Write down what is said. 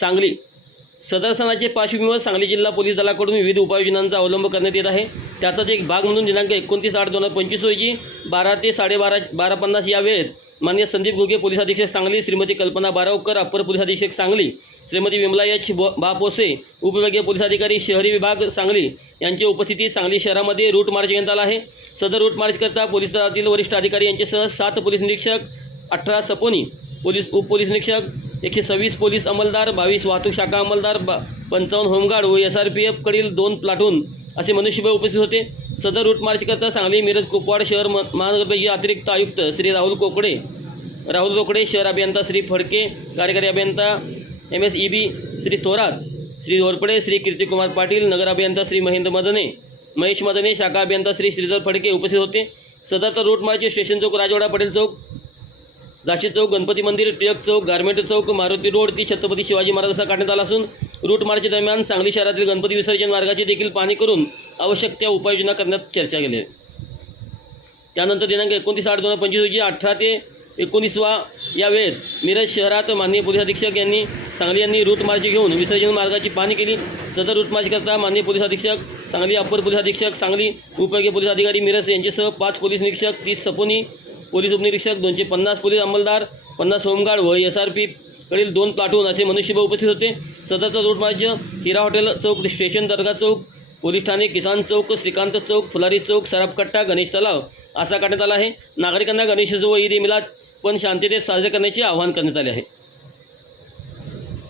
सांगली. सदर सणाचे पार्श्वभूमीवर सांगली जिल्हा पोलीस दलाकडून विविध उपाययोजनांचा अवलंब करण्यात येत आहे. त्याचाच एक भाग म्हणून दिनांक एकोणतीस आठ दोन हजार पंचवीस रोजी बारा ते साडेबारा बारा पन्नास या वेळेत मान्य संदीप घुगे पोलीस अधीक्षक सांगली श्रीमती कल्पना बारावकर अप्पर पोलीस अधीक्षक सांगली श्रीमती विमला एच. ब. बापोसे उपविभागीय पोलीस अधिकारी शहरी विभाग सांगली यांची उपस्थिती सांगली शहरामध्ये रूट मार्च घेण्यात आला आहे. सदर रूट मार्चकरता पोलीस दलातील वरिष्ठ अधिकारी यांच्यासह सात पोलीस निरीक्षक अठरा सपोनी पोलीस उपपोलीस निरीक्षक एकशे सव्वीस पोलीस अंमलदार बावीस वाहतूक शाखा अंमलदार बा पंचावन्न होमगार्ड व एस आर पी एफकडील दोन प्लाटून असे मनुष्यबळ उपस्थित होते. सदर रूट मार्चकरता सांगली मिरज कुपवाड शहर म अतिरिक्त आयुक्त श्री राहुल कोकडे राहुल रोकडे शहर अभियंता श्री फडके कार्यकारी अभियंता M S E B Shri Thorat Shri Ghorpade Shri Kirtikumar Patil नगर अभियंता श्री महेंद्र मदने महेश मदने शाखा अभियंता श्री श्रीधर फडके उपस्थित होते. सदर रूट मार्च स्टेशन चौक राजवाडा पटेल चौक झाशी चौक गणपती मंदिर टिळक चौक गारमेंट चौक मारुती रोड ती छत्रपती शिवाजी महाराज असा काढण्यात आला असून रूट मार्च दरम्यान सांगली शहरातील गणपती विसर्जन मार्गाची देखील पाहणी करून आवश्यक त्या उपाययोजना करण्यात चर्चा केली. त्यानंतर दिनांक एकोणतीस आठ दोन हजार पंचवीस रोजी अठरा ते एकोणीसवा या वेळेत मिरज शहरात माननीय पोलीस अधीक्षक यांनी सांगली यांनी रूट मार्च घेऊन विसर्जन मार्गाची पाहणी केली. सदर रूट मार्च करता माननीय पोलीस अधीक्षक सांगली अप्पर पोलीस अधीक्षक सांगली उपयोगी पोलीस अधिकारी मिरज यांच्यासह पाच पोलीस निरीक्षक तीस सपोनी पोलीस उपनिरीक्षक दोनशे पन्नास पोलीस अंमलदार पन्नास होमगार्ड व एस आर पी कडील दोन प्लाटून असे मनुष्यबळ उपस्थित होते. सदरचा रूट हिरा हॉटेल चौक स्टेशन दर्गा चौक पोलीस ठाणे किसान चौक श्रीकांत चौक फुलारी चौक सराफकट्टा गणेश तलाव असा काढण्यात आला आहे. नागरिकांना गणेशोत्सव व ईद मिलाद पण शांततेत साजरे करण्याचे आवाहन करण्यात आले आहे.